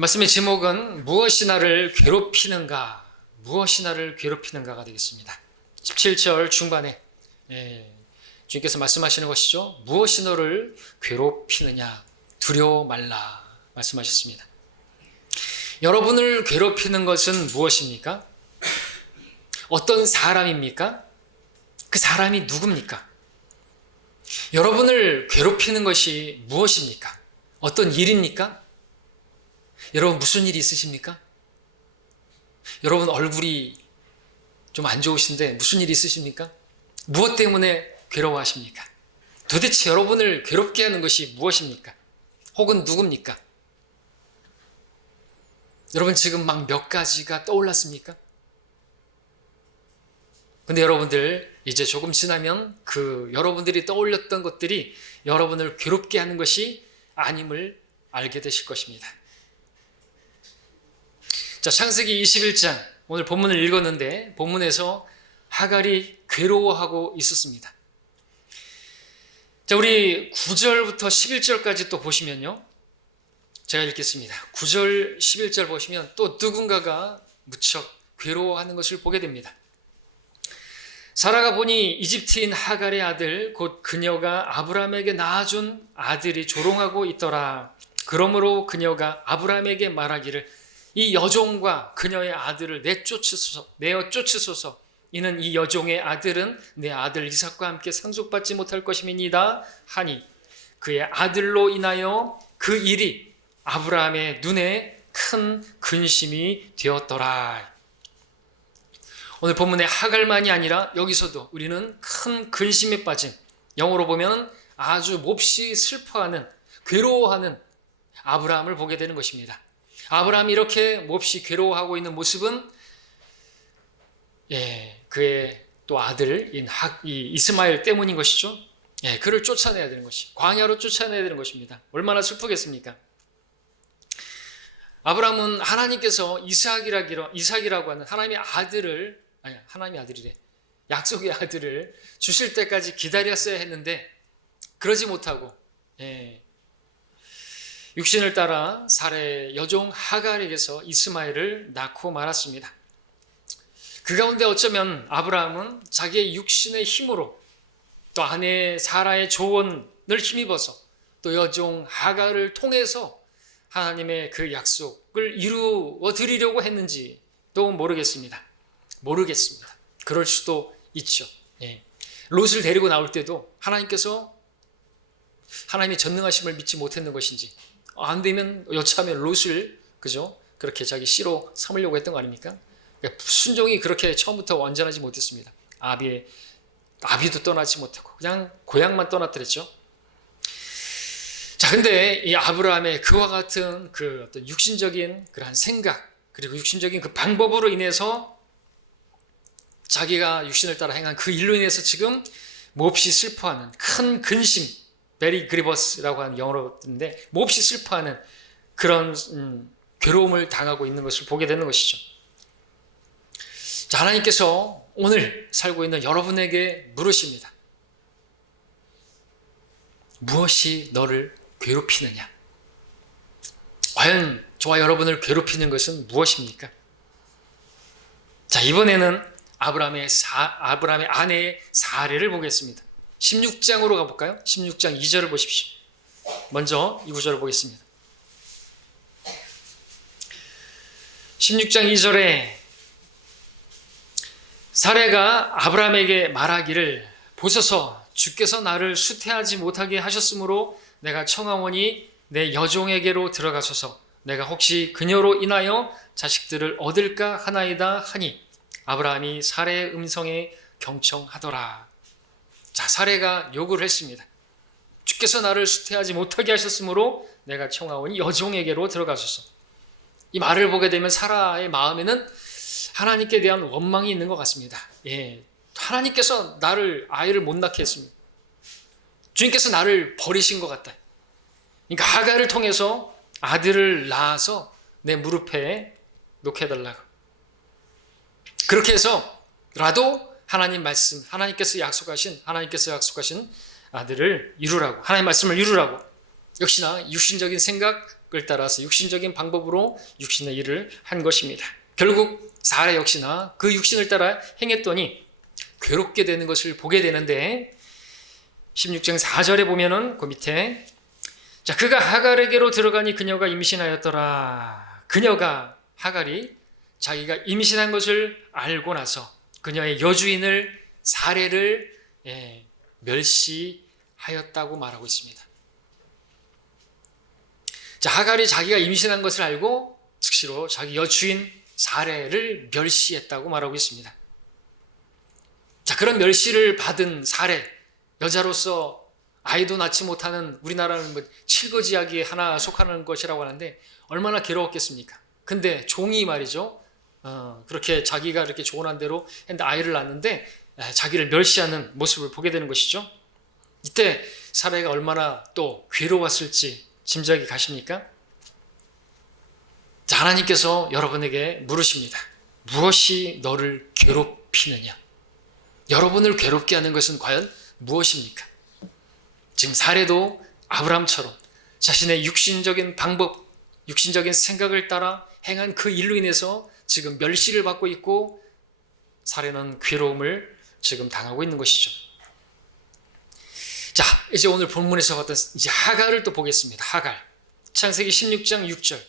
말씀의 제목은 무엇이 나를 괴롭히는가, 무엇이 나를 괴롭히는가가 되겠습니다. 17절 중반에 주님께서 말씀하시는 것이죠. 무엇이 너를 괴롭히느냐, 두려워 말라 말씀하셨습니다. 여러분을 괴롭히는 것은 무엇입니까? 어떤 사람입니까? 그 사람이 누굽니까? 여러분을 괴롭히는 것이 무엇입니까? 어떤 일입니까? 여러분 무슨 일이 있으십니까? 여러분 얼굴이 좀 안 좋으신데 무슨 일이 있으십니까? 무엇 때문에 괴로워하십니까? 도대체 여러분을 괴롭게 하는 것이 무엇입니까? 혹은 누굽니까? 여러분 지금 막 몇 가지가 떠올랐습니까? 근데 여러분들 이제 조금 지나면 그 여러분들이 떠올렸던 것들이 여러분을 괴롭게 하는 것이 아님을 알게 되실 것입니다. 자, 창세기 21장 오늘 본문을 읽었는데 본문에서 하갈이 괴로워하고 있었습니다. 자, 우리 9절부터 11절까지 또 보시면요. 제가 읽겠습니다. 9절, 11절 보시면 또 누군가가 무척 괴로워하는 것을 보게 됩니다. 사라가 보니 이집트인 하갈의 아들 곧 그녀가 아브라함에게 낳아준 아들이 조롱하고 있더라. 그러므로 그녀가 아브라함에게 말하기를 이 여종과 그녀의 아들을 내어 쫓으소서. 이는 이 여종의 아들은 내 아들 이삭과 함께 상속받지 못할 것임이니이다 하니 그의 아들로 인하여 그 일이 아브라함의 눈에 큰 근심이 되었더라. 오늘 본문의 하갈만이 아니라 여기서도 우리는 큰 근심에 빠진, 영어로 보면 아주 몹시 슬퍼하는, 괴로워하는 아브라함을 보게 되는 것입니다. 아브라함이 이렇게 몹시 괴로워하고 있는 모습은 그의 또 아들인 이스마엘 때문인 것이죠. 그를 쫓아내야 되는 것이, 광야로 쫓아내야 되는 것입니다. 얼마나 슬프겠습니까? 아브라함은 하나님께서 이삭이라고 하는 하나님의 아들이래. 약속의 아들을 주실 때까지 기다렸어야 했는데 그러지 못하고 육신을 따라 사라의 여종 하갈에게서 이스마엘을 낳고 말았습니다. 그 가운데 어쩌면 아브라함은 자기의 육신의 힘으로 또 아내 사라의 조언을 힘입어서 또 여종 하갈을 통해서 하나님의 그 약속을 이루어 드리려고 했는지도 모르겠습니다. 그럴 수도 있죠. 롯을 데리고 나올 때도 하나님의 전능하심을 믿지 못했는 것인지, 안 되면 여차하면 롯을 그렇게 자기 씨로 삼으려고 했던 거 아닙니까? 순종이 그렇게 처음부터 완전하지 못했습니다. 아비도 떠나지 못하고 그냥 고향만 떠났더랬죠. 자, 근데 이 아브라함의 그와 같은 그 어떤 육신적인 그러한 생각, 그리고 육신적인 그 방법으로 인해서 자기가 육신을 따라 행한 그 일로 인해서 지금 몹시 슬퍼하는 큰 근심, 베리 그리버스라고 하는 영어로인데 몹시 슬퍼하는 그런 괴로움을 당하고 있는 것을 보게 되는 것이죠. 자, 하나님께서 오늘 살고 있는 여러분에게 물으십니다. 무엇이 너를 괴롭히느냐? 과연 저와 여러분을 괴롭히는 것은 무엇입니까? 자, 이번에는 아브라함의 아내의 사례를 보겠습니다. 16장으로 가볼까요? 16장 2절을 보십시오. 먼저 이 구절을 보겠습니다. 16장 2절에 사레가 아브라함에게 말하기를 보소서 주께서 나를 수태하지 못하게 하셨으므로 내가 청하오니 내 여종에게로 들어가소서 내가 혹시 그녀로 인하여 자식들을 얻을까 하나이다 하니 아브라함이 사레의 음성에 경청하더라. 자, 사레가 요구를 했습니다. 주께서 나를 수태하지 못하게 하셨으므로 내가 청하오니 여종에게로 들어가소서. 이 말을 보게 되면 사라의 마음에는 하나님께 대한 원망이 있는 것 같습니다. 하나님께서 나를 아이를 못 낳게 했습니다. 주님께서 나를 버리신 것 같다. 그러니까 하갈을 통해서 아들을 낳아서 내 무릎에 놓게해달라고. 그렇게 해서라도 하나님 말씀, 하나님께서 약속하신 아들을 이루라고, 하나님 말씀을 이루라고. 역시나 육신적인 생각, 생각을 따라서 육신적인 방법으로 육신의 일을 한 것입니다. 결국 사라 역시나 그 육신을 따라 행했더니 괴롭게 되는 것을 보게 되는데 16장 4절에 보면은 그 밑에 자 그가 하갈에게로 들어가니 그녀가 임신하였더라. 그녀가 하갈이 자기가 임신한 것을 알고 나서 그녀의 여주인을 사례를 멸시하였다고 말하고 있습니다. 자 하갈이 자기가 임신한 것을 알고 즉시로 자기 여주인 사례를 멸시했다고 말하고 있습니다. 자 그런 멸시를 받은 사례 여자로서 아이도 낳지 못하는 우리나라는 뭐 칠거지약이 하나 속하는 것이라고 하는데 얼마나 괴로웠겠습니까? 근데 종이 말이죠. 그렇게 자기가 이렇게 조언한 대로 했는데 아이를 낳았는데 자기를 멸시하는 모습을 보게 되는 것이죠. 이때 사례가 얼마나 또 괴로웠을지 짐작이 가십니까? 자, 하나님께서 여러분에게 물으십니다. 무엇이 너를 괴롭히느냐? 여러분을 괴롭게 하는 것은 과연 무엇입니까? 지금 사례도 아브라함처럼 자신의 육신적인 방법, 육신적인 생각을 따라 행한 그 일로 인해서 지금 멸시를 받고 있고 사례는 괴로움을 지금 당하고 있는 것이죠. 자, 이제 오늘 본문에서 봤던 이제 하갈을 또 보겠습니다. 하갈. 창세기 16장 6절.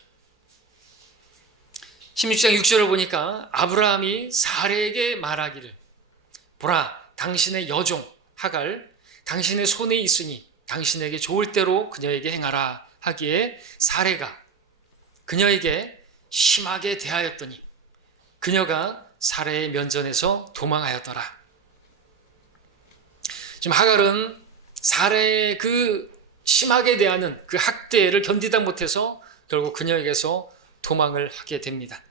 16장 6절을 보니까 아브라함이 사례에게 말하기를 보라, 당신의 여종 하갈, 당신의 손에 있으니 당신에게 좋을 대로 그녀에게 행하라 하기에 사례가 그녀에게 심하게 대하였더니 그녀가 사례의 면전에서 도망하였더라. 지금 하갈은 사례의 그 심하게 대하는 그 학대를 견디다 못해서 결국 그녀에게서 도망을 하게 됩니다.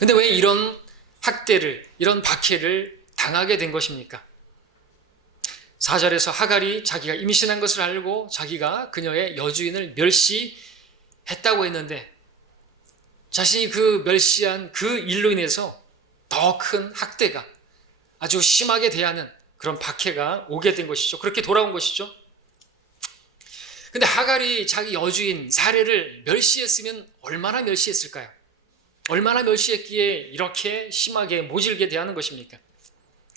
근데 왜 이런 학대를, 이런 박해를 당하게 된 것입니까? 4절에서 하갈이 자기가 임신한 것을 알고 자기가 그녀의 여주인을 멸시했다고 했는데 자신이 그 멸시한 그 일로 인해서 더 큰 학대가 아주 심하게 대하는 그런 박해가 오게 된 것이죠. 그렇게 돌아온 것이죠. 근데 하갈이 자기 여주인 사례를 멸시했으면 얼마나 멸시했을까요? 얼마나 멸시했기에 이렇게 심하게 모질게 대하는 것입니까?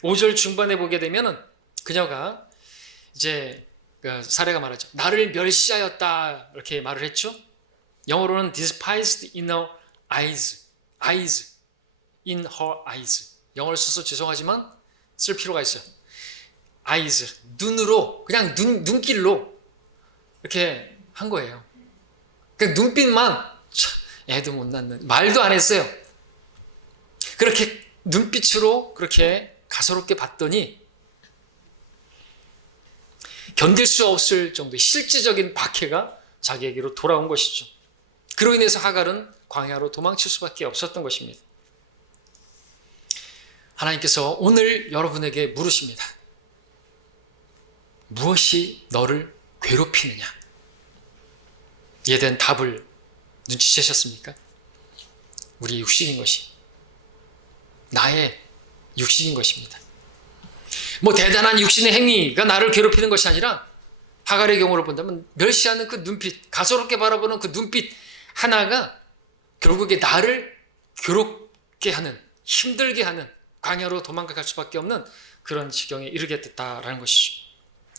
5절 중반에 보게 되면은 그녀가 이제 사례가 말하죠. 나를 멸시하였다 이렇게 말을 했죠. 영어로는 despised in her eyes, in her eyes. 영어를 써서 죄송하지만 쓸 필요가 있어요. eyes, 눈으로 그냥 눈길로 이렇게 한 거예요. 그 눈빛만 애도 못 낳는 말도 안 했어요. 그렇게 눈빛으로 그렇게 가소롭게 봤더니 견딜 수 없을 정도의 실질적인 박해가 자기에게로 돌아온 것이죠. 그로 인해서 하갈은 광야로 도망칠 수밖에 없었던 것입니다. 하나님께서 오늘 여러분에게 물으십니다. 무엇이 너를 괴롭히느냐? 이에 대한 답을 눈치채셨습니까? 우리 육신인 것이 나의 육신인 것입니다. 뭐 대단한 육신의 행위가 나를 괴롭히는 것이 아니라 하갈의 경우를 본다면 멸시하는 그 눈빛, 가소롭게 바라보는 그 눈빛 하나가 결국에 나를 괴롭게 하는, 힘들게 하는, 광야로 도망갈 수밖에 없는 그런 지경에 이르게 됐다라는 것이죠.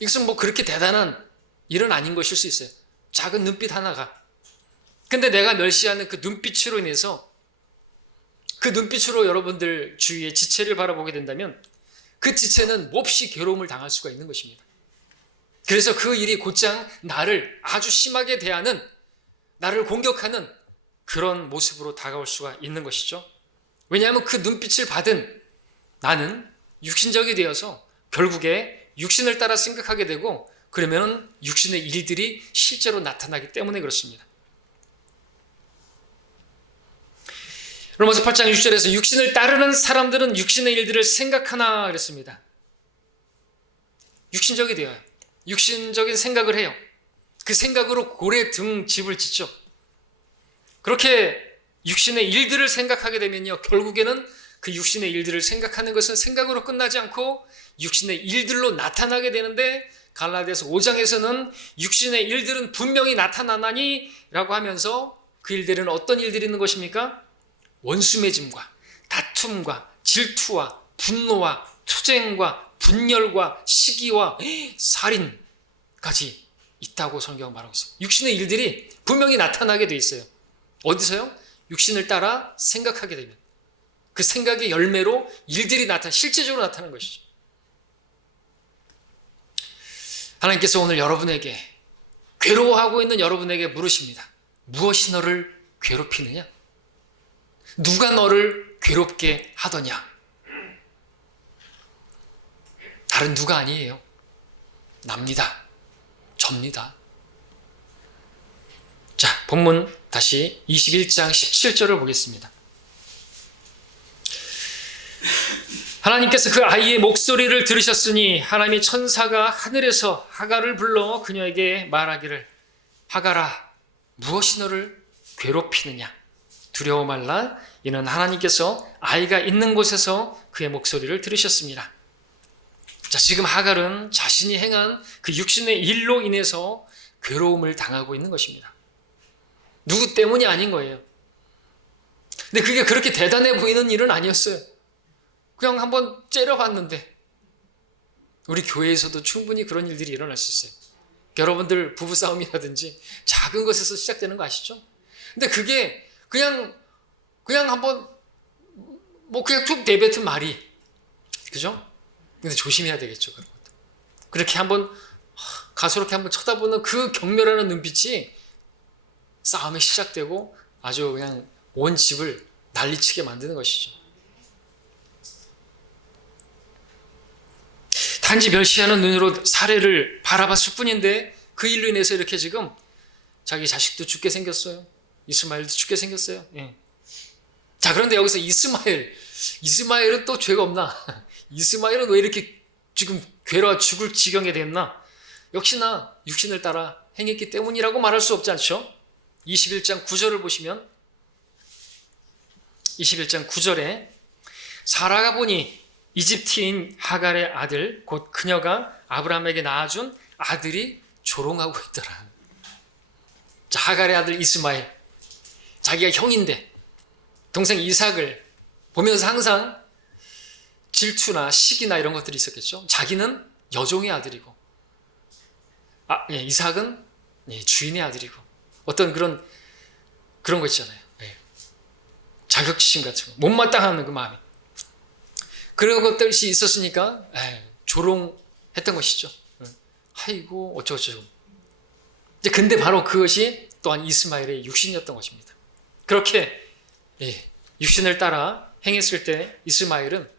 이것은 뭐 그렇게 대단한 일은 아닌 것일 수 있어요. 작은 눈빛 하나가. 근데 내가 멸시하는 그 눈빛으로 인해서 그 눈빛으로 여러분들 주위의 지체를 바라보게 된다면 그 지체는 몹시 괴로움을 당할 수가 있는 것입니다. 그래서 그 일이 곧장 나를 아주 심하게 대하는, 나를 공격하는 그런 모습으로 다가올 수가 있는 것이죠. 왜냐하면 그 눈빛을 받은 나는 육신적이 되어서 결국에 육신을 따라 생각하게 되고 그러면 육신의 일들이 실제로 나타나기 때문에 그렇습니다. 로마서 8장 6절에서 육신을 따르는 사람들은 육신의 일들을 생각하나 그랬습니다. 육신적이 되어요. 육신적인 생각을 해요. 그 생각으로 고래 등집을 짓죠. 그렇게 육신의 일들을 생각하게 되면요, 결국에는 그 육신의 일들을 생각하는 것은 생각으로 끝나지 않고 육신의 일들로 나타나게 되는데 갈라디아서 5장에서는 육신의 일들은 분명히 나타나나니 라고 하면서 그 일들은 어떤 일들이 있는 것입니까? 원수매짐과 다툼과 질투와 분노와 투쟁과 분열과 시기와 살인까지 있다고 성경은 말하고 있어요. 육신의 일들이 분명히 나타나게 돼 있어요. 어디서요? 육신을 따라 생각하게 되면 그 생각의 열매로 일들이 실제적으로 나타나는 것이죠. 하나님께서 오늘 여러분에게, 괴로워하고 있는 여러분에게 물으십니다. 무엇이 너를 괴롭히느냐? 누가 너를 괴롭게 하더냐? 다른 누가 아니에요. 납니다. 접니다. 자, 본문 다시 21장 17절을 보겠습니다. 하나님께서 그 아이의 목소리를 들으셨으니 하나님의 천사가 하늘에서 하갈을 불러 그녀에게 말하기를, 하갈아, 무엇이 너를 괴롭히느냐? 두려워 말라. 이는 하나님께서 아이가 있는 곳에서 그의 목소리를 들으셨습니다. 자, 지금 하갈은 자신이 행한 그 육신의 일로 인해서 괴로움을 당하고 있는 것입니다. 누구 때문이 아닌 거예요. 근데 그게 그렇게 대단해 보이는 일은 아니었어요. 그냥 한번 째려봤는데, 우리 교회에서도 충분히 그런 일들이 일어날 수 있어요. 여러분들 부부싸움이라든지 작은 것에서 시작되는 거 아시죠? 근데 그게 그냥 한번 그냥 툭 내뱉은 말이, 그죠? 근데 조심해야 되겠죠, 그런 것도. 그렇게 한번 가소롭게 한번 쳐다보는 그 경멸하는 눈빛이 싸움이 시작되고 아주 그냥 온 집을 난리치게 만드는 것이죠. 단지 멸시하는 눈으로 사례를 바라봤을 뿐인데 그 일로 인해서 이렇게 지금 자기 자식도 죽게 생겼어요. 이스마엘도 죽게 생겼어요. 예. 자, 그런데 여기서 이스마엘은 또 죄가 없나? 이스마엘은 왜 이렇게 지금 괴로워 죽을 지경에 됐나? 역시나 육신을 따라 행했기 때문이라고 말할 수 없지 않죠? 21장 9절을 보시면 21장 9절에 사라가 보니 이집트인 하갈의 아들 곧 그녀가 아브라함에게 낳아준 아들이 조롱하고 있더라. 자, 하갈의 아들 이스마엘, 자기가 형인데 동생 이삭을 보면서 항상 질투나 시기나 이런 것들이 있었겠죠. 자기는 여종의 아들이고 이삭은 주인의 아들이고 어떤 그런 거 있잖아요. 자격지심 같은 거, 못마땅한 그 마음이, 그런 것들이 있었으니까 조롱했던 것이죠. 아이고 어쩌고저쩌고. 근데 바로 그것이 또한 이스마엘의 육신이었던 것입니다. 그렇게 육신을 따라 행했을 때 이스마엘은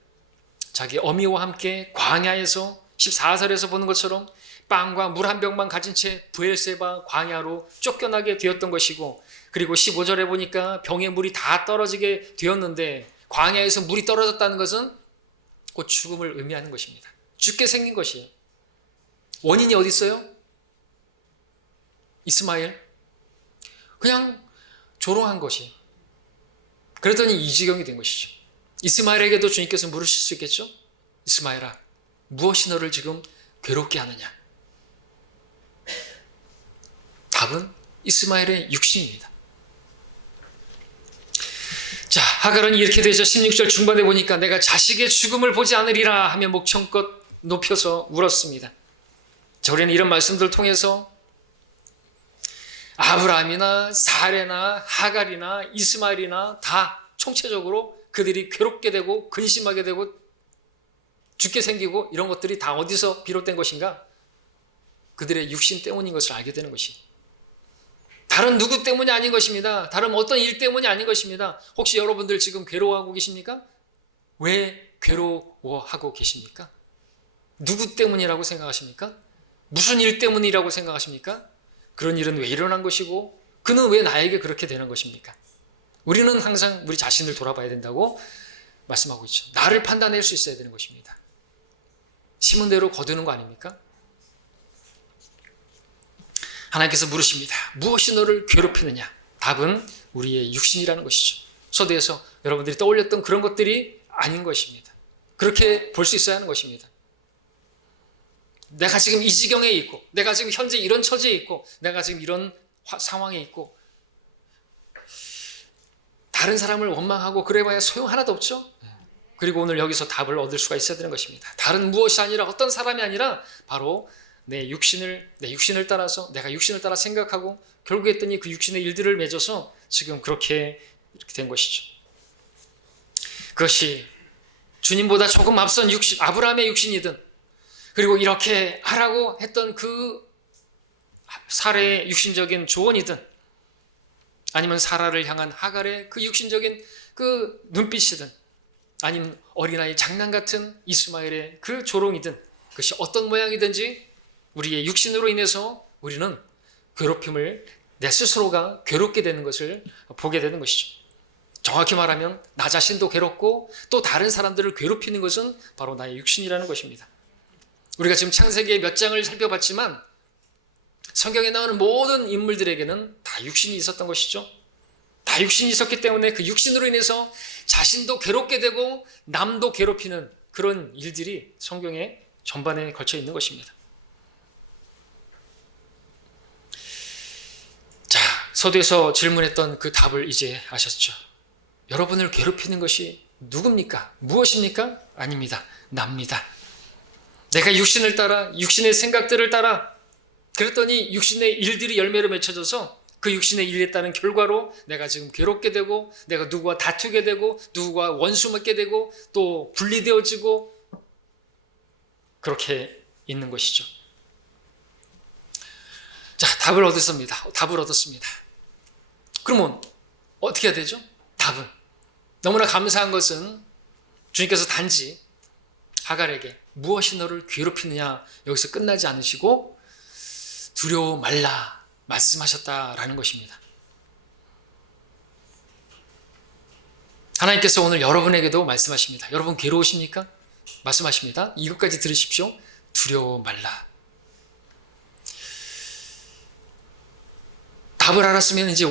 자기 어미와 함께 광야에서 14절에서 보는 것처럼 빵과 물 한 병만 가진 채 브엘세바 광야로 쫓겨나게 되었던 것이고, 그리고 15절에 보니까 병에 물이 다 떨어지게 되었는데, 광야에서 물이 떨어졌다는 것은 곧 죽음을 의미하는 것입니다. 죽게 생긴 것이에요. 원인이 어디 있어요? 이스마엘. 그냥 조롱한 것이. 그랬더니 이 지경이 된 것이죠. 이스마엘에게도 주님께서 물으실 수 있겠죠? 이스마엘아, 무엇이 너를 지금 괴롭게 하느냐? 답은 이스마엘의 육신입니다. 자, 하갈은 이렇게 되자 16절 중반에 보니까 내가 자식의 죽음을 보지 않으리라 하며 목청껏 높여서 울었습니다. 자, 우리는 이런 말씀들을 통해서 아브라함이나 사레나 하갈이나 이스마엘이나 다 총체적으로 그들이 괴롭게 되고 근심하게 되고 죽게 생기고 이런 것들이 다 어디서 비롯된 것인가? 그들의 육신 때문인 것을 알게 되는 것이, 다른 누구 때문이 아닌 것입니다. 다른 어떤 일 때문이 아닌 것입니다. 혹시 여러분들 지금 괴로워하고 계십니까? 왜 괴로워하고 계십니까? 누구 때문이라고 생각하십니까? 무슨 일 때문이라고 생각하십니까? 그런 일은 왜 일어난 것이고 그는 왜 나에게 그렇게 되는 것입니까? 우리는 항상 우리 자신을 돌아봐야 된다고 말씀하고 있죠. 나를 판단할 수 있어야 되는 것입니다. 심은 대로 거두는 거 아닙니까? 하나님께서 물으십니다. 무엇이 너를 괴롭히느냐? 답은 우리의 육신이라는 것이죠. 서두에서 여러분들이 떠올렸던 그런 것들이 아닌 것입니다. 그렇게 볼 수 있어야 하는 것입니다. 내가 지금 이 지경에 있고, 내가 지금 현재 이런 처지에 있고, 내가 지금 이런 상황에 있고, 다른 사람을 원망하고 그래봐야 소용 하나도 없죠. 그리고 오늘 여기서 답을 얻을 수가 있어야 되는 것입니다. 다른 무엇이 아니라, 어떤 사람이 아니라 바로 내 육신을 따라서, 내가 육신을 따라 생각하고 결국에 했더니 그 육신의 일들을 맺어서 지금 이렇게 된 것이죠. 그것이 주님보다 조금 앞선 육신, 아브라함의 육신이든, 그리고 이렇게 하라고 했던 그 사라의 육신적인 조언이든, 아니면 사라를 향한 하갈의 그 육신적인 그 눈빛이든, 아니면 어린아이 장난 같은 이스마엘의 그 조롱이든, 그것이 어떤 모양이든지 우리의 육신으로 인해서 우리는 괴롭힘을, 내 스스로가 괴롭게 되는 것을 보게 되는 것이죠. 정확히 말하면 나 자신도 괴롭고 또 다른 사람들을 괴롭히는 것은 바로 나의 육신이라는 것입니다. 우리가 지금 창세기의 몇 장을 살펴봤지만 성경에 나오는 모든 인물들에게는 다 육신이 있었던 것이죠. 다 육신이 있었기 때문에 그 육신으로 인해서 자신도 괴롭게 되고 남도 괴롭히는 그런 일들이 성경에 전반에 걸쳐 있는 것입니다. 자, 서두에서 질문했던 그 답을 이제 아셨죠? 여러분을 괴롭히는 것이 누굽니까? 무엇입니까? 아닙니다. 납니다. 내가 육신을 따라, 육신의 생각들을 따라, 그랬더니 육신의 일들이 열매로 맺혀져서 그 육신의 일에 따른 결과로 내가 지금 괴롭게 되고, 내가 누구와 다투게 되고, 누구와 원수 맺게 되고, 또 분리되어지고, 그렇게 있는 것이죠. 자, 답을 얻었습니다. 그러면 어떻게 해야 되죠? 답은 너무나 감사한 것은 주님께서 단지 하갈에게 무엇이 너를 괴롭히느냐 여기서 끝나지 않으시고 두려워 말라 말씀하셨다라는 것입니다. 하나님께서 오늘 여러분에게도 말씀하십니다. 여러분 괴로우십니까? 말씀하십니다. 이것까지 들으십시오. 두려워 말라. 답을 알았으면 이제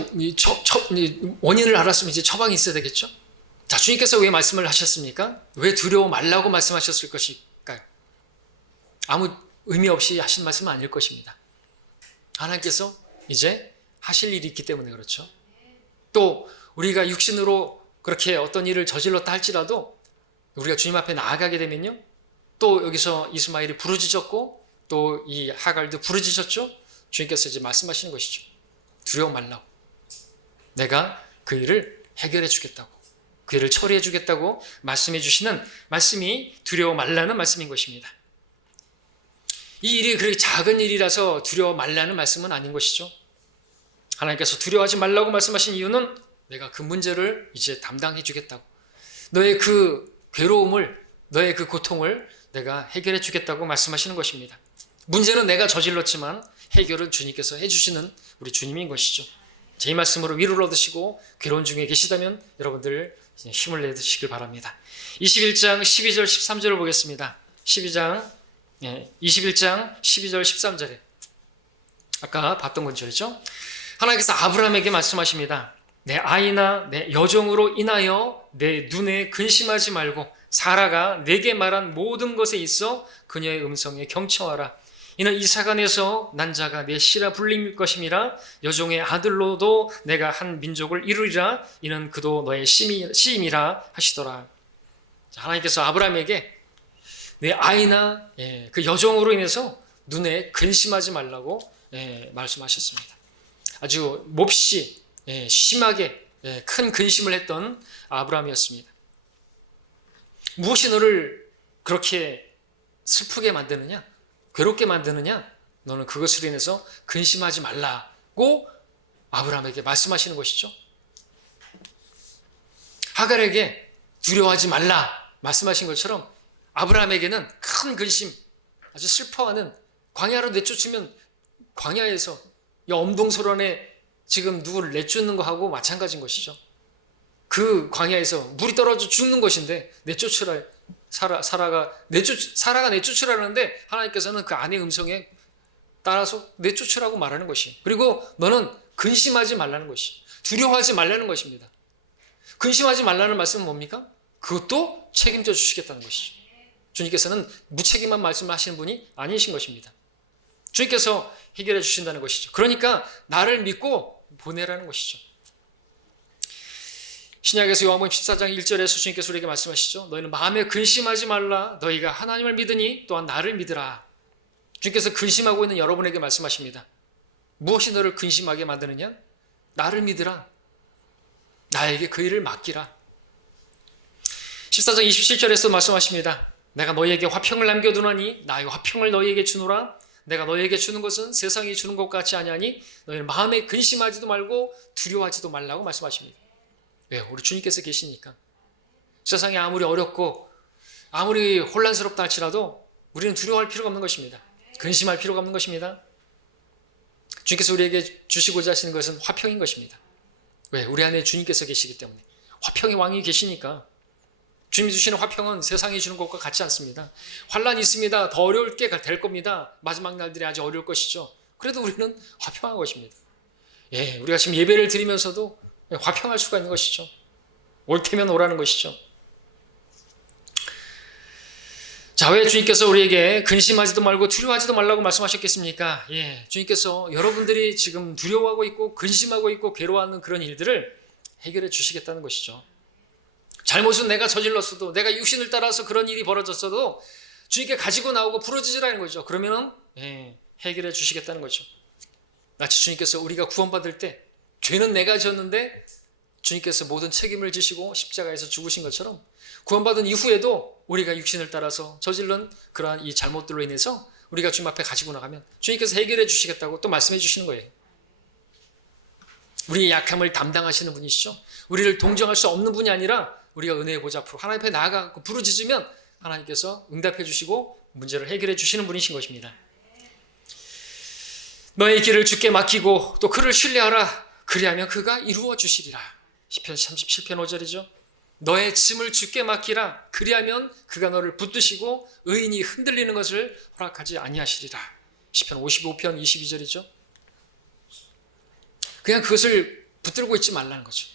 원인을 알았으면 이제 처방이 있어야 되겠죠? 자, 주님께서 왜 말씀을 하셨습니까? 왜 두려워 말라고 말씀하셨을 것일까요? 아무 의미 없이 하신 말씀은 아닐 것입니다. 하나님께서 이제 하실 일이 있기 때문에 그렇죠. 또 우리가 육신으로 그렇게 어떤 일을 저질렀다 할지라도 우리가 주님 앞에 나아가게 되면요, 또 여기서 이스마엘이 부르짖었고 또 이 하갈도 부르짖었죠. 주님께서 이제 말씀하시는 것이죠. 두려워 말라고. 내가 그 일을 해결해 주겠다고, 그 일을 처리해 주겠다고 말씀해 주시는 말씀이 두려워 말라는 말씀인 것입니다. 이 일이 그렇게 작은 일이라서 두려워 말라는 말씀은 아닌 것이죠. 하나님께서 두려워하지 말라고 말씀하신 이유는 내가 그 문제를 이제 담당해 주겠다고, 너의 그 괴로움을, 너의 그 고통을 내가 해결해 주겠다고 말씀하시는 것입니다. 문제는 내가 저질렀지만 해결은 주님께서 해주시는 우리 주님인 것이죠. 제 이 말씀으로 위로를 얻으시고 괴로운 중에 계시다면 여러분들 힘을 내시길 바랍니다. 21장 12절 13절을 보겠습니다. 21장 12절 13절에 아까 봤던 건절이죠. 하나님께서 아브라함에게 말씀하십니다. 내 아이나 내 여종으로 인하여 내 눈에 근심하지 말고 사라가 내게 말한 모든 것에 있어 그녀의 음성에 경청하라. 이는 이삭 안에서 난 자가 내 씨라 불릴 것임이라. 여종의 아들로도 내가 한 민족을 이루리라. 이는 그도 너의 씨임이라 하시더라. 하나님께서 아브라함에게 내 아이나 그 여종으로 인해서 눈에 근심하지 말라고 말씀하셨습니다. 아주 몹시 심하게 큰 근심을 했던 아브라함이었습니다. 무엇이 너를 그렇게 슬프게 만드느냐, 괴롭게 만드느냐, 너는 그것으로 인해서 근심하지 말라고 아브라함에게 말씀하시는 것이죠. 하갈에게 두려워하지 말라 말씀하신 것처럼 아브라함에게는 큰 근심, 아주 슬퍼하는, 광야로 내쫓으면 광야에서 이 엄동설원에 지금 누구를 내쫓는 거하고 마찬가지인 것이죠. 그 광야에서 물이 떨어져 죽는 것인데 내쫓으라, 사라가 내쫓으라는데 하나님께서는 그 아내의 음성에 따라서 내쫓으라고 말하는 것이, 그리고 너는 근심하지 말라는 것이, 두려워하지 말라는 것입니다. 근심하지 말라는 말씀은 뭡니까? 그것도 책임져 주시겠다는 것이죠. 주님께서는 무책임한 말씀하시는 분이 아니신 것입니다. 주님께서 해결해 주신다는 것이죠. 그러니까 나를 믿고 보내라는 것이죠. 신약에서 요한복음 14장 1절에서 주님께서 우리에게 말씀하시죠. 너희는 마음에 근심하지 말라. 너희가 하나님을 믿으니 또한 나를 믿으라. 주님께서 근심하고 있는 여러분에게 말씀하십니다. 무엇이 너를 근심하게 만드느냐? 나를 믿으라. 나에게 그 일을 맡기라. 14장 27절에서 말씀하십니다. 내가 너희에게 화평을 남겨두나니 나의 화평을 너희에게 주노라. 내가 너희에게 주는 것은 세상이 주는 것 같지 아니하니 너희는 마음에 근심하지도 말고 두려워하지도 말라고 말씀하십니다. 왜요? 우리 주님께서 계시니까. 세상이 아무리 어렵고 아무리 혼란스럽다 할지라도 우리는 두려워할 필요가 없는 것입니다. 근심할 필요가 없는 것입니다. 주님께서 우리에게 주시고자 하시는 것은 화평인 것입니다. 왜? 우리 안에 주님께서 계시기 때문에. 화평의 왕이 계시니까. 주님이 주시는 화평은 세상이 주는 것과 같지 않습니다. 환란이 있습니다. 더 어려울 게 될 겁니다. 마지막 날들이 아주 어려울 것이죠. 그래도 우리는 화평한 것입니다. 예, 우리가 지금 예배를 드리면서도 화평할 수가 있는 것이죠. 올 테면 오라는 것이죠. 자, 왜 주님께서 우리에게 근심하지도 말고 두려워하지도 말라고 말씀하셨겠습니까? 예, 주님께서 여러분들이 지금 두려워하고 있고 근심하고 있고 괴로워하는 그런 일들을 해결해 주시겠다는 것이죠. 잘못은 내가 저질렀어도, 내가 육신을 따라서 그런 일이 벌어졌어도 주님께 가지고 나오고 부르짖으라는 거죠. 그러면은 해결해 주시겠다는 거죠. 마치 주님께서 우리가 구원받을 때 죄는 내가 지었는데 주님께서 모든 책임을 지시고 십자가에서 죽으신 것처럼 구원받은 이후에도 우리가 육신을 따라서 저질른 그러한 이 잘못들로 인해서 우리가 주님 앞에 가지고 나가면 주님께서 해결해 주시겠다고 또 말씀해 주시는 거예요. 우리의 약함을 담당하시는 분이시죠. 우리를 동정할 수 없는 분이 아니라 우리가 은혜의 보좌 앞으로 하나님 앞에 나아가고 부르짖으면 하나님께서 응답해 주시고 문제를 해결해 주시는 분이신 것입니다. 너의 길을 주께 맡기고 또 그를 신뢰하라. 그리하면 그가 이루어 주시리라. 시편 37편 5절이죠. 너의 짐을 주께 맡기라. 그리하면 그가 너를 붙드시고 의인이 흔들리는 것을 허락하지 아니하시리라. 시편 55편 22절이죠. 그냥 그것을 붙들고 있지 말라는 거죠.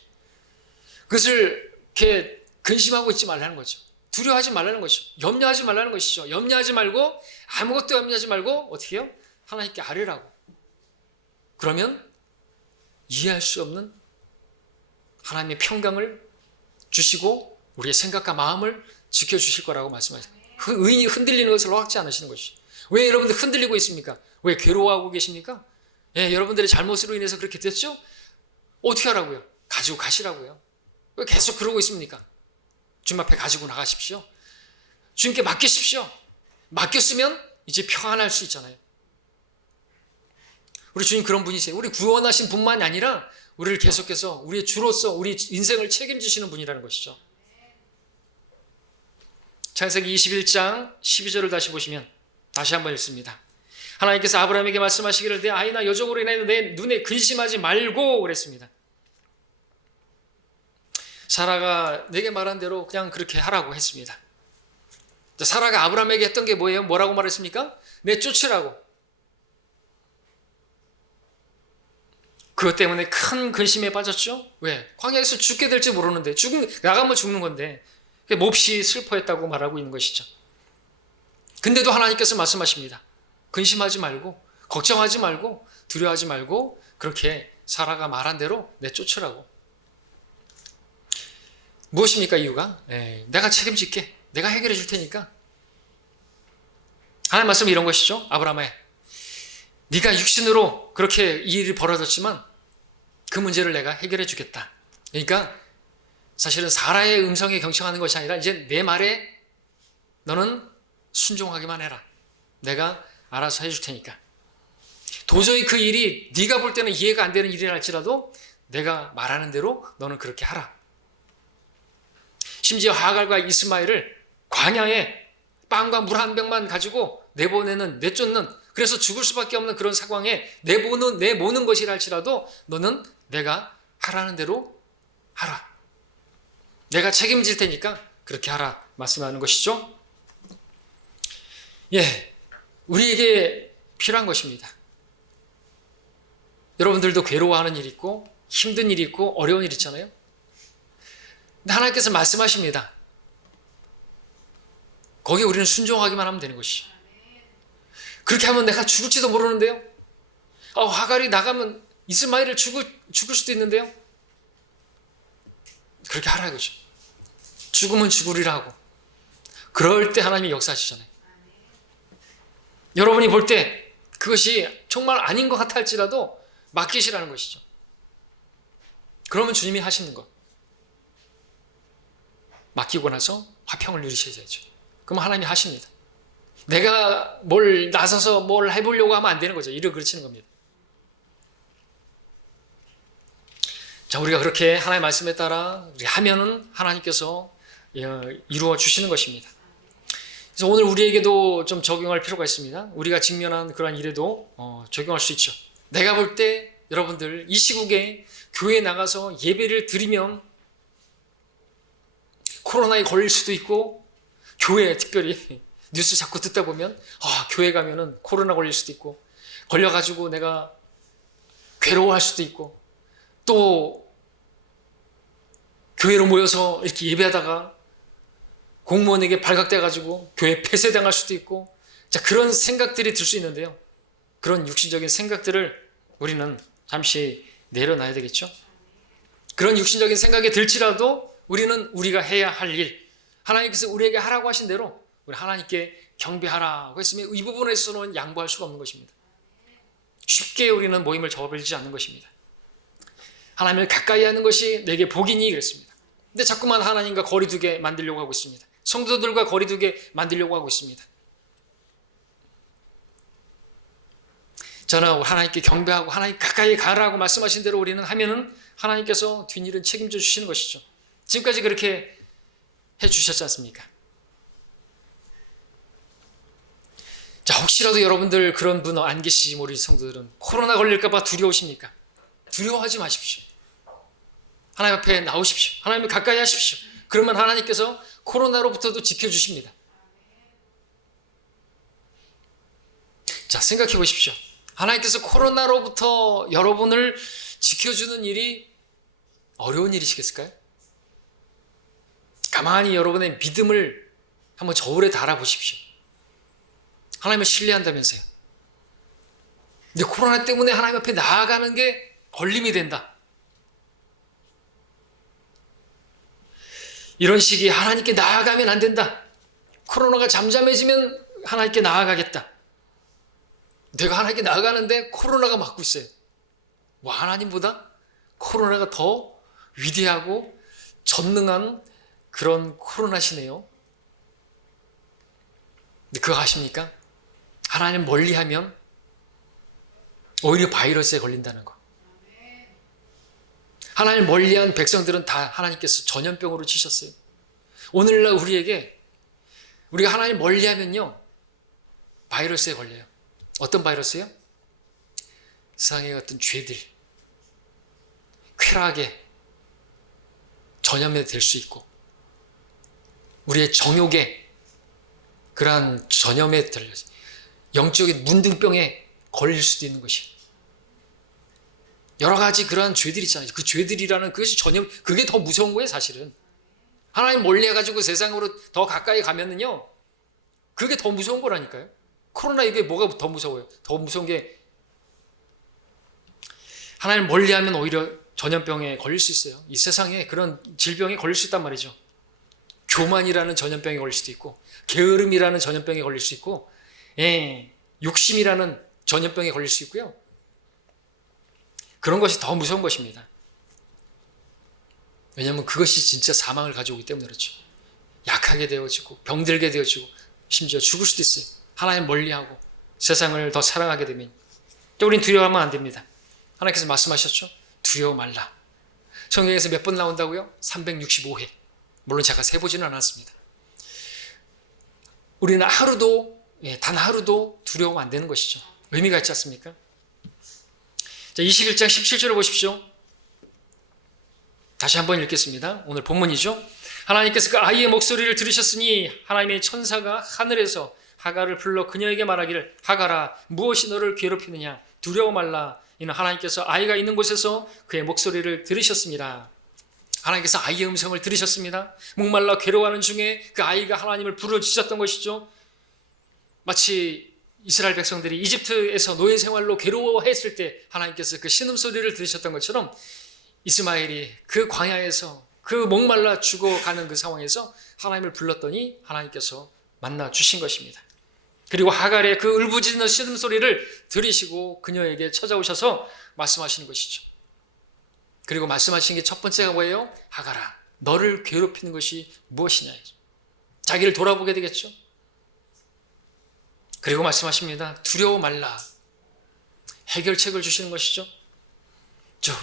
그것을 이렇게 근심하고 있지 말라는 거죠. 두려워하지 말라는 것이죠. 염려하지 말라는 것이죠. 염려하지 말고 아무것도 염려하지 말고 어떻게 해요? 하나님께 아뢰라고. 그러면 이해할 수 없는 하나님의 평강을 주시고 우리의 생각과 마음을 지켜주실 거라고 말씀하셨어요. 의인이 흔들리는 것을 허락지 않으시는 것이죠. 왜 여러분들 흔들리고 있습니까? 왜 괴로워하고 계십니까? 예, 여러분들의 잘못으로 인해서 그렇게 됐죠? 어떻게 하라고요? 가지고 가시라고요. 왜 계속 그러고 있습니까? 주님 앞에 가지고 나가십시오. 주님께 맡기십시오. 맡겼으면 이제 평안할 수 있잖아요. 우리 주님 그런 분이세요. 우리 구원하신 분만이 아니라 우리를 계속해서 우리의 주로서 우리 인생을 책임지시는 분이라는 것이죠. 창세기 21장 12절을 다시 보시면 다시 한번 읽습니다. 하나님께서 아브라함에게 말씀하시기를 내 아이나 여종으로 인하여 내 눈에 근심하지 말고 그랬습니다. 사라가 내게 말한 대로 그냥 그렇게 하라고 했습니다. 사라가 아브라함에게 했던 게 뭐예요? 뭐라고 말했습니까? 내쫓으라고. 그것 때문에 큰 근심에 빠졌죠? 왜? 광야에서 죽게 될지 모르는데 나가면 죽는 건데 몹시 슬퍼했다고 말하고 있는 것이죠. 근데도 하나님께서 말씀하십니다. 근심하지 말고 걱정하지 말고 두려워하지 말고 그렇게 사라가 말한 대로 내쫓으라고. 무엇입니까 이유가? 내가 책임질게. 내가 해결해 줄 테니까. 하나님 말씀은 이런 것이죠. 아브라함아, 네가 육신으로 그렇게 이 일이 벌어졌지만 그 문제를 내가 해결해 주겠다. 그러니까 사실은 사라의 음성에 경청하는 것이 아니라 이제 내 말에 너는 순종하기만 해라. 내가 알아서 해줄 테니까. 도저히 그 일이 네가 볼 때는 이해가 안 되는 일이라 할지라도 내가 말하는 대로 너는 그렇게 하라. 심지어 하갈과 이스마엘을 광야에 빵과 물 한 병만 가지고 내쫓는 그래서 죽을 수밖에 없는 그런 상황에 내모는 것이라 할지라도 너는 내가 하라는 대로 하라. 내가 책임질 테니까 그렇게 하라 말씀하는 것이죠. 예, 우리에게 필요한 것입니다. 여러분들도 괴로워하는 일이 있고 힘든 일이 있고 어려운 일 있잖아요. 근데 하나님께서 말씀하십니다. 거기에 우리는 순종하기만 하면 되는 것이죠. 그렇게 하면 내가 죽을지도 모르는데요. 하갈이 나가면 이스마엘을 죽을 수도 있는데요. 그렇게 하라 이거죠. 죽으면 죽으리라 하고. 그럴 때 하나님이 역사하시잖아요. 여러분이 볼 때 그것이 정말 아닌 것 같아 할지라도 맡기시라는 것이죠. 그러면 주님이 하시는 것. 맡기고 나서 화평을 누리셔야죠. 그럼 하나님이 하십니다. 내가 뭘 나서서 뭘 해보려고 하면 안 되는 거죠. 이를 그르치는 겁니다. 자, 우리가 그렇게 하나님의 말씀에 따라 하면은 하나님께서 이루어 주시는 것입니다. 그래서 오늘 우리에게도 좀 적용할 필요가 있습니다. 우리가 직면한 그러한 일에도 적용할 수 있죠. 내가 볼 때 여러분들 이 시국에 교회에 나가서 예배를 드리면 코로나에 걸릴 수도 있고, 교회에 특별히 뉴스 자꾸 듣다 보면 교회 가면은 코로나 걸릴 수도 있고, 걸려가지고 내가 괴로워할 수도 있고, 또 교회로 모여서 이렇게 예배하다가 공무원에게 발각돼가지고 교회 폐쇄당할 수도 있고, 자, 그런 생각들이 들 수 있는데요. 그런 육신적인 생각들을 우리는 잠시 내려놔야 되겠죠. 그런 육신적인 생각이 들지라도 우리는 우리가 해야 할 일, 하나님께서 우리에게 하라고 하신 대로 우리 하나님께 경배하라고 했으면 이 부분에서는 양보할 수가 없는 것입니다. 쉽게 우리는 모임을 저버리지 않는 것입니다. 하나님을 가까이 하는 것이 내게 복이니 그랬습니다. 근데 자꾸만 하나님과 거리두게 만들려고 하고 있습니다. 성도들과 거리두게 만들려고 하고 있습니다. 저는 하나님께 경배하고 하나님 가까이 가라고 말씀하신 대로 우리는 하면은 하나님께서 뒷일은 책임져 주시는 것이죠. 지금까지 그렇게 해 주셨지 않습니까? 자, 혹시라도 여러분들 그런 분 안 계시지 우리 성도들은 코로나 걸릴까봐 두려우십니까? 두려워하지 마십시오. 하나님 앞에 나오십시오. 하나님을 가까이 하십시오. 그러면 하나님께서 코로나로부터도 지켜주십니다. 자, 생각해 보십시오. 하나님께서 코로나로부터 여러분을 지켜주는 일이 어려운 일이시겠을까요? 가만히 여러분의 믿음을 한번 저울에 달아보십시오. 하나님을 신뢰한다면서요. 근데 코로나 때문에 하나님 앞에 나아가는 게 걸림이 된다. 이런 시기에 하나님께 나아가면 안 된다. 코로나가 잠잠해지면 하나님께 나아가겠다. 내가 하나님께 나아가는데 코로나가 막고 있어요. 하나님보다 코로나가 더 위대하고 전능한 그런 코로나시네요. 근데 그거 아십니까? 하나님 멀리하면 오히려 바이러스에 걸린다는 거. 하나님 멀리한 백성들은 다 하나님께서 전염병으로 치셨어요. 오늘날 우리가 하나님 멀리하면요 바이러스에 걸려요. 어떤 바이러스요? 세상의 어떤 죄들, 쾌락에 전염이 될 수 있고, 우리의 정욕에 그러한 전염에 들려서 영적인 문둥병에 걸릴 수도 있는 것이, 여러 가지 그러한 죄들이 있잖아요. 그 죄들이라는 그것이 전염, 그게 더 무서운 거예요, 사실은. 하나님 멀리 해가지고 세상으로 더 가까이 가면은요, 그게 더 무서운 거라니까요. 코로나 이게 뭐가 더 무서워요? 더 무서운 게 하나님 멀리 하면 오히려 전염병에 걸릴 수 있어요. 이 세상에 그런 질병에 걸릴 수 있단 말이죠. 교만이라는 전염병에 걸릴 수도 있고, 게으름이라는 전염병에 걸릴 수 있고, 욕심이라는 전염병에 걸릴 수 있고요. 그런 것이 더 무서운 것입니다. 왜냐하면 그것이 진짜 사망을 가져오기 때문에 그렇죠. 약하게 되어지고 병들게 되어지고 심지어 죽을 수도 있어요. 하나님 멀리하고 세상을 더 사랑하게 되면. 또 우린 두려워하면 안 됩니다. 하나님께서 말씀하셨죠. 두려워 말라. 성경에서 몇 번 나온다고요? 365회. 물론 제가 세보지는 않았습니다. 우리는 단 하루도 두려워하면 안 되는 것이죠. 의미가 있지 않습니까? 자, 21장 17절을 보십시오. 다시 한번 읽겠습니다. 오늘 본문이죠. 하나님께서 그 아이의 목소리를 들으셨으니 하나님의 천사가 하늘에서 하갈을 불러 그녀에게 말하기를, 하갈아, 무엇이 너를 괴롭히느냐? 두려워 말라. 이는 하나님께서 아이가 있는 곳에서 그의 목소리를 들으셨습니다. 하나님께서 아이의 음성을 들으셨습니다. 목말라 괴로워하는 중에 그 아이가 하나님을 부르짖었던 것이죠. 마치 이스라엘 백성들이 이집트에서 노예 생활로 괴로워했을 때 하나님께서 그 신음소리를 들으셨던 것처럼 이스마엘이 그 광야에서 그 목말라 죽어가는 그 상황에서 하나님을 불렀더니 하나님께서 만나 주신 것입니다. 그리고 하갈의 그 울부짖는 신음소리를 들으시고 그녀에게 찾아오셔서 말씀하시는 것이죠. 그리고 말씀하신 게 첫 번째가 뭐예요? 하갈아, 너를 괴롭히는 것이 무엇이냐. 자기를 돌아보게 되겠죠. 그리고 말씀하십니다. 두려워 말라. 해결책을 주시는 것이죠.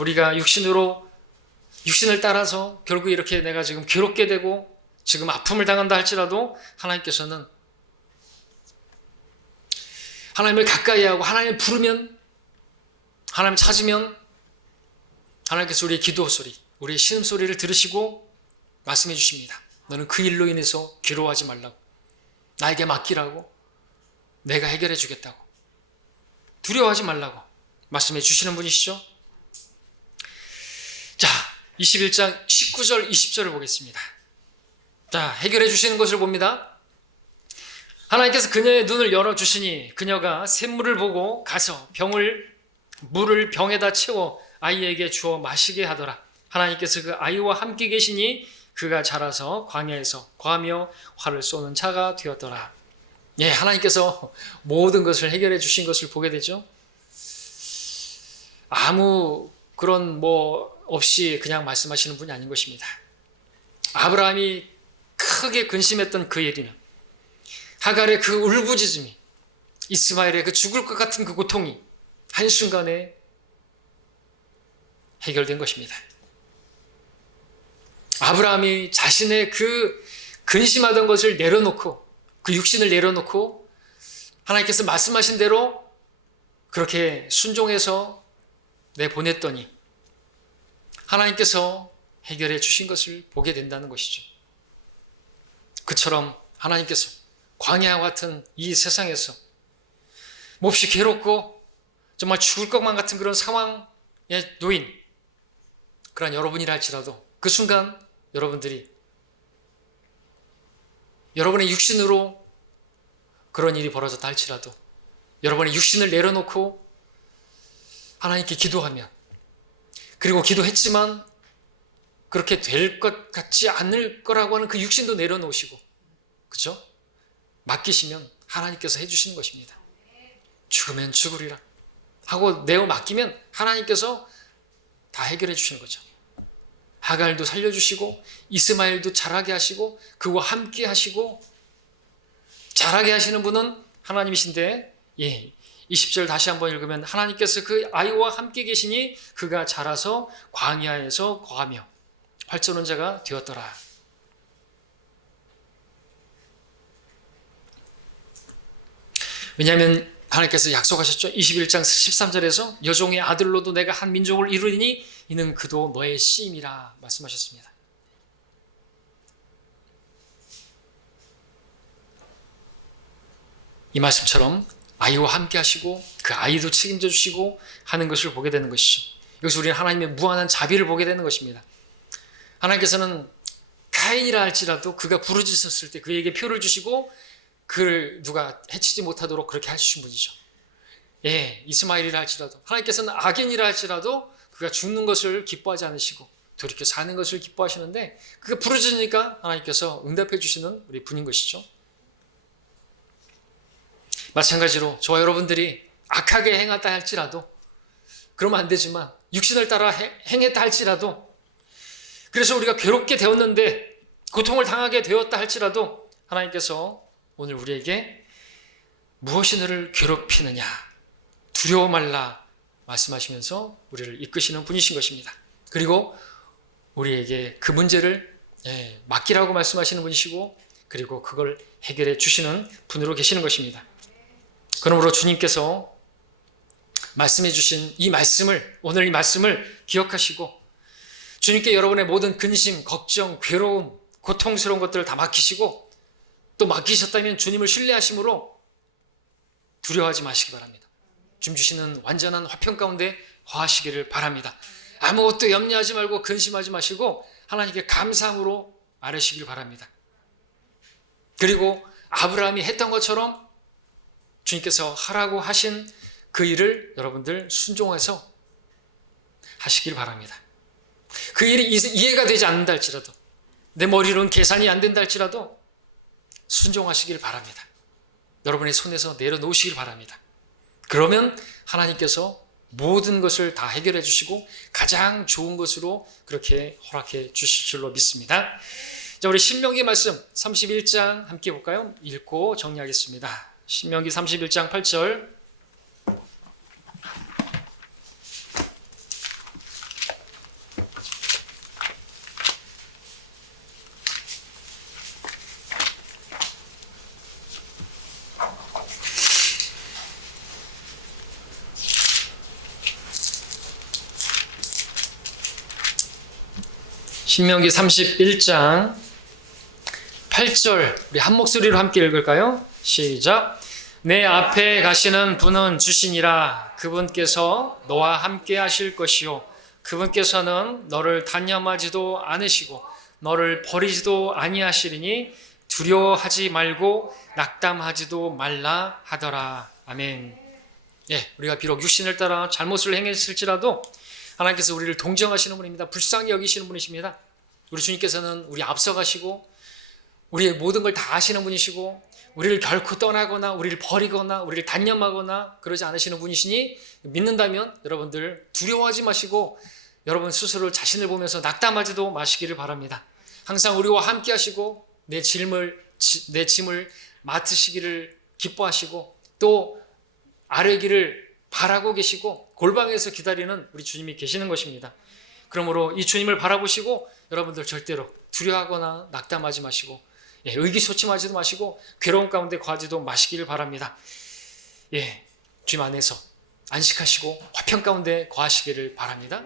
우리가 육신을 따라서 결국 이렇게 내가 지금 괴롭게 되고 지금 아픔을 당한다 할지라도 하나님께서는 하나님을 가까이 하고 하나님을 부르면, 하나님을 찾으면 하나님께서 우리의 기도 소리, 우리의 신음소리를 들으시고 말씀해 주십니다. 너는 그 일로 인해서 괴로워하지 말라고, 나에게 맡기라고, 내가 해결해 주겠다고, 두려워하지 말라고 말씀해 주시는 분이시죠. 자, 21장 19절 20절을 보겠습니다. 자, 해결해 주시는 것을 봅니다. 하나님께서 그녀의 눈을 열어주시니 그녀가 샘물을 보고 가서 물을 병에다 채워 아이에게 주어 마시게 하더라. 하나님께서 그 아이와 함께 계시니 그가 자라서 광야에서 과며 활을 쏘는 자가 되었더라. 예, 하나님께서 모든 것을 해결해 주신 것을 보게 되죠. 아무 그런 없이 그냥 말씀하시는 분이 아닌 것입니다. 아브라함이 크게 근심했던 그 일이는 하갈의 그 울부짖음이, 이스마엘의 그 죽을 것 같은 그 고통이 한순간에 해결된 것입니다. 아브라함이 자신의 그 근심하던 것을 내려놓고, 그 육신을 내려놓고 하나님께서 말씀하신 대로 그렇게 순종해서 내보냈더니 하나님께서 해결해 주신 것을 보게 된다는 것이죠. 그처럼 하나님께서 광야와 같은 이 세상에서 몹시 괴롭고 정말 죽을 것만 같은 그런 상황에 놓인 그런 여러분이라 할지라도 그 순간 여러분들이 여러분의 육신으로 그런 일이 벌어졌다 할지라도 여러분의 육신을 내려놓고 하나님께 기도하면, 그리고 기도했지만 그렇게 될 것 같지 않을 거라고 하는 그 육신도 내려놓으시고, 그렇죠? 맡기시면 하나님께서 해주시는 것입니다. 죽으면 죽으리라 하고 내어 맡기면 하나님께서 다 해결해 주시는 거죠. 하갈도 살려주시고 이스마엘도 자라게 하시고 그와 함께 하시고, 자라게 하시는 분은 하나님이신데, 20절 다시 한번 읽으면 하나님께서 그 아이와 함께 계시니 그가 자라서 광야에서 거하며 활 쏘는 자가 되었더라. 왜냐하면 하나님께서 약속하셨죠. 21장 13절에서 여종의 아들로도 내가 한 민족을 이루리니 이는 그도 너의 씨임이라 말씀하셨습니다. 이 말씀처럼 아이와 함께 하시고 그 아이도 책임져 주시고 하는 것을 보게 되는 것이죠. 여기서 우리는 하나님의 무한한 자비를 보게 되는 것입니다. 하나님께서는 가인이라 할지라도 그가 부르짖었을 때 그에게 표를 주시고 그를 누가 해치지 못하도록 그렇게 하시는 분이죠. 이스마엘이라 할지라도, 하나님께서는 악인이라 할지라도 그가 죽는 것을 기뻐하지 않으시고 돌이켜 사는 것을 기뻐하시는데, 그가 부르짖으니까 하나님께서 응답해 주시는 우리 분인 것이죠. 마찬가지로 저와 여러분들이 악하게 행했다 할지라도, 그러면 안 되지만 육신을 따라 행했다 할지라도, 그래서 우리가 괴롭게 되었는데 고통을 당하게 되었다 할지라도 하나님께서 오늘 우리에게 무엇이 너를 괴롭히느냐, 두려워 말라 말씀하시면서 우리를 이끄시는 분이신 것입니다. 그리고 우리에게 그 문제를 맡기라고 말씀하시는 분이시고, 그리고 그걸 해결해 주시는 분으로 계시는 것입니다. 그러므로 주님께서 말씀해 주신 이 말씀을, 오늘 이 말씀을 기억하시고 주님께 여러분의 모든 근심, 걱정, 괴로움, 고통스러운 것들을 다 맡기시고, 또 맡기셨다면 주님을 신뢰하심으로 두려워하지 마시기 바랍니다. 주님 주시는 완전한 화평 가운데 거하시기를 바랍니다. 아무것도 염려하지 말고 근심하지 마시고 하나님께 감사함으로 아뢰시길 바랍니다. 그리고 아브라함이 했던 것처럼 주님께서 하라고 하신 그 일을 여러분들 순종해서 하시길 바랍니다. 그 일이 이해가 되지 않는다 할지라도, 내 머리로는 계산이 안 된다 할지라도 순종하시길 바랍니다. 여러분의 손에서 내려놓으시길 바랍니다. 그러면 하나님께서 모든 것을 다 해결해 주시고 가장 좋은 것으로 그렇게 허락해 주실 줄로 믿습니다. 자, 우리 신명기 말씀 31장 함께 볼까요? 읽고 정리하겠습니다. 신명기 31장 8절. 신명기 31장 8절 우리 한 목소리로 함께 읽을까요? 시작. 내 앞에 가시는 분은 주시니라. 그분께서 너와 함께 하실 것이요 그분께서는 너를 단념하지도 않으시고 너를 버리지도 아니하시리니 두려워하지 말고 낙담하지도 말라 하더라. 아멘. 예, 우리가 비록 육신을 따라 잘못을 행했을지라도 하나님께서 우리를 동정하시는 분입니다. 불쌍히 여기시는 분이십니다. 우리 주님께서는 우리 앞서가시고 우리의 모든 걸 다 아시는 분이시고 우리를 결코 떠나거나 우리를 버리거나 우리를 단념하거나 그러지 않으시는 분이시니 믿는다면 여러분들 두려워하지 마시고 여러분 스스로 자신을 보면서 낙담하지도 마시기를 바랍니다. 항상 우리와 함께 하시고 내 짐을 맡으시기를 기뻐하시고 또 아뢰기를 바라고 계시고 골방에서 기다리는 우리 주님이 계시는 것입니다. 그러므로 이 주님을 바라보시고 여러분들 절대로 두려워하거나 낙담하지 마시고 의기소침하지도 마시고 괴로운 가운데 거하지도 마시기를 바랍니다. 주님 안에서 안식하시고 화평 가운데 거하시기를 바랍니다.